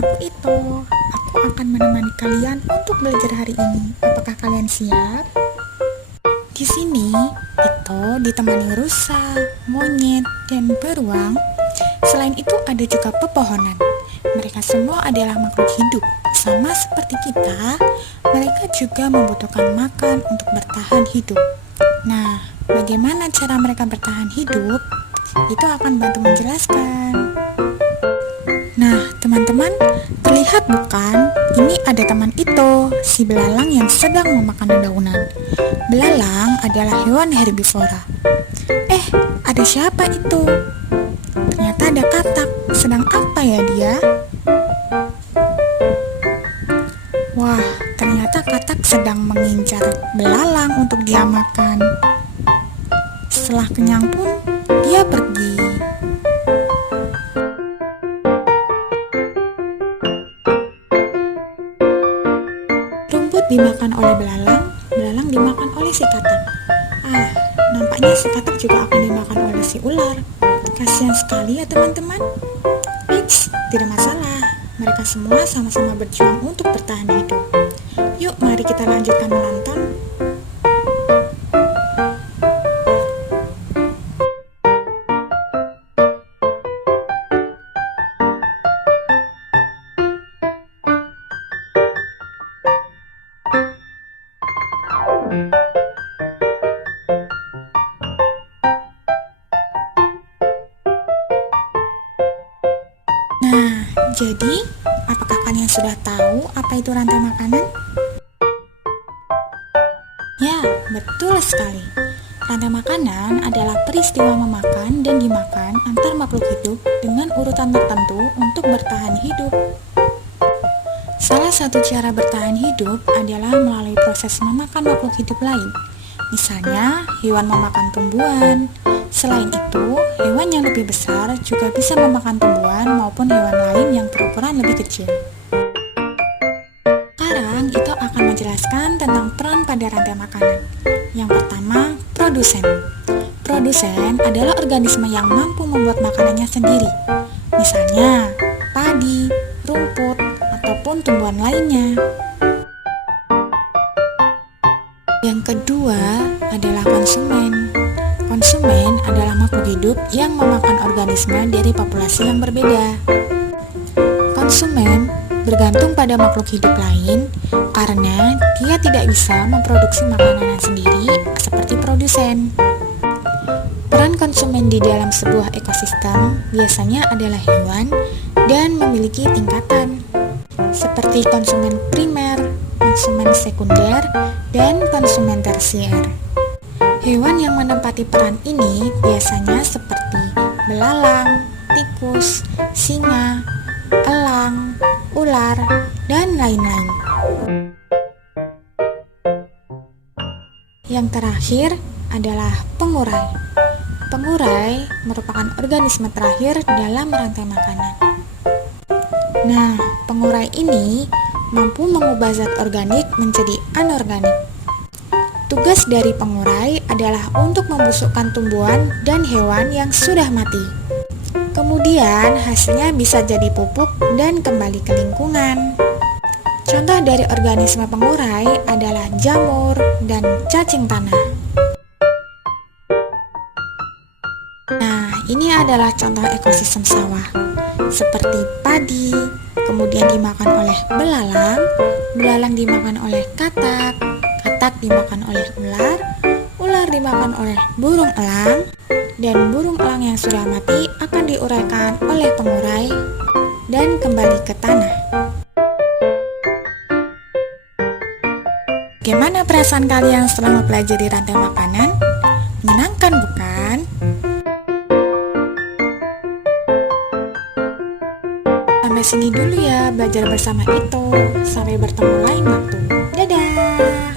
aku Ito. Aku akan menemani kalian untuk belajar hari ini. Apakah kalian siap? Di sini, Ito ditemani rusa, monyet, dan beruang. Selain itu ada juga pepohonan. Mereka semua adalah makhluk hidup. Sama seperti kita, mereka juga membutuhkan makan untuk bertahan hidup. Nah, bagaimana cara mereka bertahan hidup? Itu akan bantu menjelaskan. Nah, teman-teman, terlihat bukan? Ini ada teman Ito, si belalang yang sedang memakan dedaunan. Belalang adalah hewan herbivora. Ada siapa itu? Ternyata ada katak. Sedang apa ya dia? Wah, ternyata katak sedang mengincar belalang untuk dia makan. Setelah kenyang pun, dia pergi. Rumput dimakan oleh belalang, belalang dimakan oleh si katak. Nampaknya si katak juga akan dimakan oleh si ular. Kasihan sekali ya teman-teman. Eits, tidak masalah. Mereka semua sama-sama berjuang untuk bertahan hidup. Yuk, mari kita lanjutkan menonton. Nah, jadi apakah kalian sudah tahu apa itu rantai makanan? Ya, betul sekali. Rantai makanan adalah peristiwa memakan dan dimakan antar makhluk hidup dengan urutan tertentu untuk bertahan hidup. Salah satu cara bertahan hidup adalah melalui proses memakan makhluk hidup lain. Misalnya, hewan memakan tumbuhan. Selain itu, hewan yang lebih besar juga bisa memakan tumbuhan maupun hewan lain yang berukuran lebih kecil. Sekarang, itu akan menjelaskan tentang peran pada rantai makanan. Yang pertama, produsen. Produsen adalah organisme yang mampu membuat makanannya sendiri. Misalnya, padi, rumput, ataupun tumbuhan lainnya. Yang kedua adalah konsumen. Konsumen adalah makhluk hidup yang memakan organisme dari populasi yang berbeda. Konsumen bergantung pada makhluk hidup lain karena dia tidak bisa memproduksi makanannya sendiri seperti produsen. Peran konsumen di dalam sebuah ekosistem biasanya adalah hewan dan memiliki tingkatan, seperti konsumen primer, konsumen sekunder, dan konsumen tersier. Hewan yang menempati peran ini biasanya seperti belalang, tikus, singa, elang, ular, dan lain-lain. Yang terakhir adalah pengurai. Pengurai merupakan organisme terakhir dalam rantai makanan. Nah, pengurai ini mampu mengubah zat organik menjadi anorganik. Tugas dari pengurai adalah untuk membusukkan tumbuhan dan hewan yang sudah mati. Kemudian hasilnya bisa jadi pupuk dan kembali ke lingkungan. Contoh dari organisme pengurai adalah jamur dan cacing tanah. Nah, ini adalah contoh ekosistem sawah, seperti padi, kemudian dimakan oleh belalang, belalang dimakan oleh katak, katak dimakan oleh ular, ular dimakan oleh burung elang, dan burung elang yang sudah mati akan diuraikan oleh pengurai dan kembali ke tanah. Bagaimana perasaan kalian setelah mempelajari rantai makanan? Menyenangkan bukan? Sampai sini dulu ya belajar bersama Ito. Sampai bertemu lain waktu. Dadah!